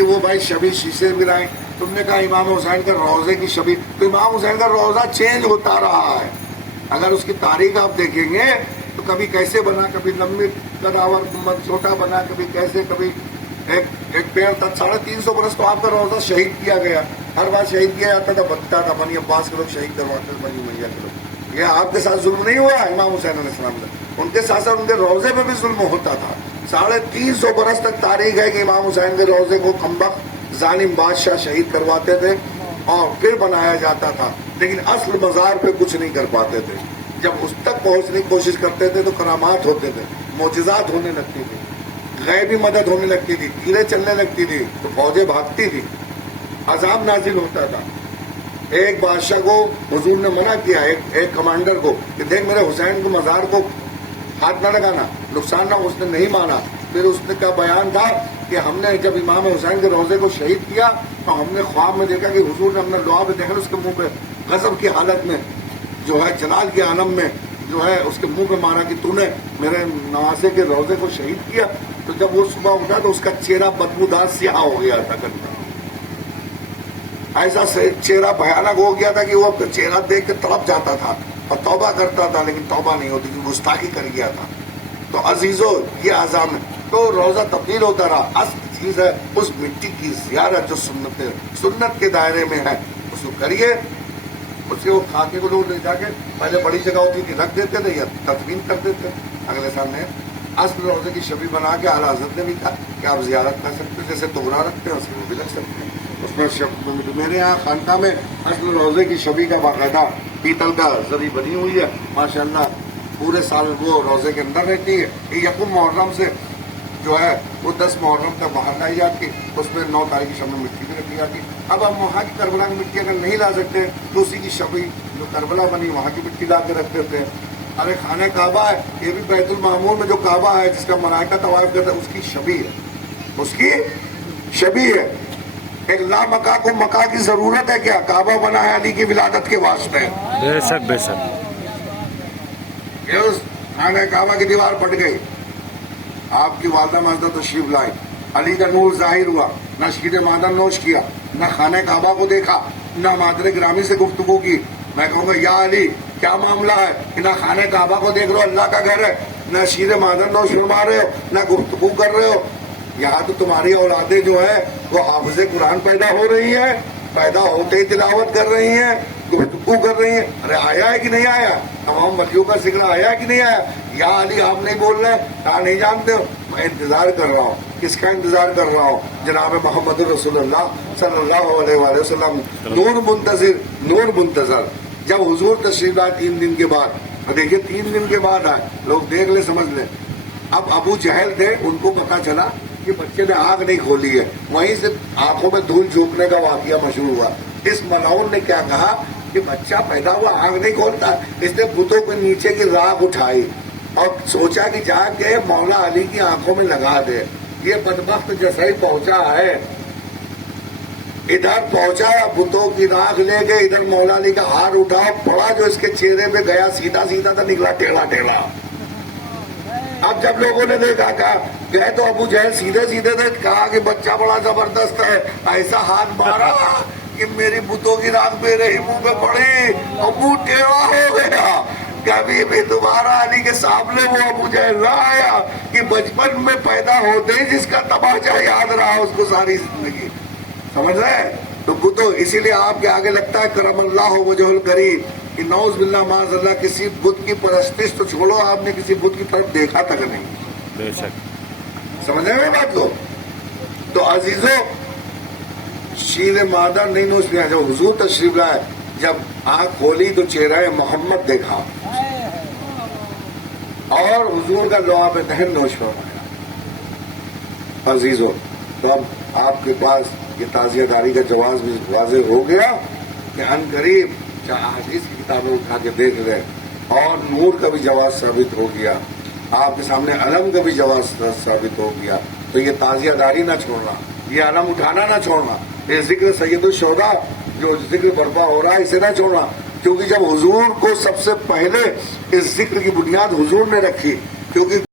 کہ وہ بھائی شبی شیشے بھی لائیں. تم نے کہا امام حسین کے روضے کی شبی, تو امام حسین کا روضہ چینج ہوتا رہا ہے. اگر اس کی تاریخ آپ دیکھیں گے تو کبھی کیسے بنا, کبھی لمبی قداور چھوٹا بنا, کبھی کیسے, کبھی ایک پیڑ تک. 350 برس تو آپ کا روضہ شہید کیا گیا. ہر بار شہید کیا جاتا تھا, بچتا تھا. بنی عباس کے لوگ شہید کرواتے تھے, بنی امیہ کے لوگ. یہ آپ کے ساتھ ظلم نہیں ہوا امام حسین علیہ السلام سے, ان کے ساتھ ساتھ ان کے روضے پہ بھی ظلم ہوتا تھا. 350 برس تک تاریخ ہے کہ امام حسین کے روضے کو کمبخت ظالم بادشاہ شہید کرواتے تھے اور پھر بنایا جاتا تھا, لیکن اصل مزار پہ کچھ نہیں کر پاتے تھے. جب اس تک پہنچنے کی کوشش کرتے تھے تو کرامات ہوتے تھے, معجزات ہونے لگتی تھی, غیبی مدد ہونے لگتی تھی, تیریں چلنے لگتی تھی تو فوجیں بھاگتی تھی, عذاب نازل ہوتا تھا. ایک بادشاہ کو حضور نے منع کیا, ایک کمانڈر کو, کہ دیکھ میرے حسین کو مزار کو ہاتھ نہ لگانا, نقصان نہ. اس نے نہیں مانا. پھر اس نے کا بیان تھا کہ ہم نے جب امام حسین کے روضے کو شہید کیا تو ہم نے خواب میں دیکھا کہ حضور نے ہم نے دعا میں دیکھا اس کے منہ پہ غضب کی حالت میں جو ہے, جلال کے عالم میں جو ہے, اس کے منہ پہ مارا کہ تو نے میرے نواسے کے روضے کو شہید کیا. تو جب وہ صبح اٹھا تو اس کا چہرہ بدبودار سیاہ ہو گیا تھا. ایسا چہرہ بھیانک ہو گیا تھا کہ وہ اپنا چہرہ دیکھ کے تڑپ جاتا تھا اور توبہ کرتا تھا, لیکن توبہ نہیں ہوتی کہ گستاخی کر گیا تھا. تو عزیزو یہ عذاب ہے. تو روزہ تبدیل ہوتا رہا. اصل چیز ہے اس مٹی کی زیارت جو سنت کے دائرے میں ہے, اس کو کریے. اس کے وہ خاکے کو لوگ لے جا کے پہلے بڑی جگہ ہوتی تھی رکھ دیتے تھے یا تدفین کر دیتے, اگلے سال میں اصل روزے کی شبی بنا کے اعلیٰ حضرت نے بھی کہا کہ آپ زیارت کر سکتے, جیسے تغرا رکھتے ہیں اس میں بھی رکھ سکتے ہیں. اس پر میرے یہاں خانقاہ میں اصل روزے کی شبی کا باقاعدہ پیتل کا زری بنی ہوئی ہے ماشاءاللہ, پورے سال وہ روزے کے اندر رہتی ہے. یکم محرم سے جو ہے وہ 10 محرم تک باہر لائی جاتی, اس میں 9 تاریخ کی شب میں مٹی بھی رکھی جاتی. اب ہم وہاں کی کربلا کی مٹی اگر نہیں لا سکتے تو اسی کی شبی جو کربلا بنی وہاں کی مٹی لا کے رکھ دیتے ہیں. ارے خانہ کعبہ ہے, یہ بھی بیت المعمور میں جو کعبہ ہے جس کا ملائکہ طواف کرتا ہے اس کی شبی ہے, اس کی شبی ہے. ایک لا مکہ کو مکہ کی ضرورت ہے کیا؟ کعبہ بنا ہے علی کی ولادت کے واسطے. بے شک بے شک. یہ خانہ کعبہ کی دیوار پھٹ گئی, آپ کی والدہ ماجدہ تشریف لائی, علی کا نور ظاہر ہوا, نہ شیر مادر نوش کیا, نہ خانہ کعبہ کو دیکھا, نہ مادر گرامی سے گفتگو کی. میں کہوں گا یا علی کیا معاملہ ہے کہ نہ خانہ کعبہ کو دیکھ رہے ہو, اللہ کا گھر ہے, نہ شیر مادر نوش فرما رہے ہو, نہ گفتگو کر رہے ہو. یہاں تو تمہاری اولادیں جو ہیں وہ حافظ قرآن پیدا ہو رہی ہیں, پیدا ہوتے ہی تلاوت کر رہی ہیں, گفتگو کر رہی ہیں. ارے آیا ہے کہ نہیں آیا؟ تمام ولیوں کا ذکر آیا ہے کہ نہیں آیا؟ یا علی آپ نہیں بول رہے, کہاں نہیں جانتے ہو؟ میں انتظار کر رہا ہوں. کس کا انتظار کر رہا ہوں؟ جناب محمد رسول اللہ صلی اللہ علیہ وآلہ وسلم. نور منتظر, نور منتظر. جب حضور تشریف لائے 3 دن کے بعد, دیکھیے 3 دن کے بعد آئے, لوگ دیکھ لے سمجھ لیں. اب ابو جہل تھے, ان کو پتا چلا کہ بچے نے آنکھ نہیں کھولی ہے, وہیں سے آنکھوں میں دھول جھونکنے کا واقعہ مشہور ہوا. اس ملعون نے کیا کہا کہ بچہ پیدا ہوا آنکھ نہیں کھولتا, اس نے بتوں کے نیچے کی راکھ اٹھائی اور سوچا کہ جا کے مولا علی کی آنکھوں میں لگا دے. یہ بدبخت جیسا ہی پہنچا ہے, ادھر پہنچا بتوں کی راکھ لے کے, ادھر مولا علی کا ہار اٹھا پڑا, جو اس کے چہرے پہ گیا سیدھا سیدھا تھا, نکلا ٹیڑھا ٹیڑھا. اب جب لوگوں نے دیکھا کہا گئے تو ابو جہل سیدھے سیدھے تھے, کہا کہ بچہ بڑا زبردست ہے, ایسا ہاتھ مارا کہ میری بتوں کی راکھ میرے ہی منہ پہ پڑی اور منہ ٹیڑھا ہو گیا. کبھی بھی تمہارا علی کے سامنے وہ ابو جہل نہ آیا کہ بچپن میں پیدا ہوتے ہی جس کا تماشا یاد رہا اس کو ساری زندگی. سمجھ رہے؟ تو بتوں اسی لیے آپ کے آگے لگتا ہے کرم اللہ وجہ الکریم کہ نعوذ باللہ معاذ اللہ کسی بت کی پرستش تو چھوڑو, آپ نے کسی بت کی طرف دیکھا تک نہیں. بے شک. سمجھ رہے ہیں بات کو؟ تو عزیزوں شیر مادر نہیں نوش پیا. جب حضور تشریف لائے, جب آنکھ کھولی تو چہرہ محمد دیکھا اور حضور کا لعاب دہن نوش فرمایا. عزیزوں تب آپ کے پاس یہ تعزیہ داری کا جواز بھی واضح ہو گیا کہ ان قریب چاہے حدیث کی کتابیں اٹھا کے دیکھ لیں, اور نور کا بھی جواز ثابت ہو گیا, آپ کے سامنے علم کا بھی جواز ثابت ہو گیا. تو یہ تعزیہ داری نہ چھوڑنا, یہ علم اٹھانا نہ چھوڑنا, یہ ذکر سید الشہداء جو ذکر برپا ہو رہا ہے اسے نہ چھوڑنا. کیونکہ جب حضور کو سب سے پہلے اس ذکر کی بنیاد حضور نے رکھی, کیونکہ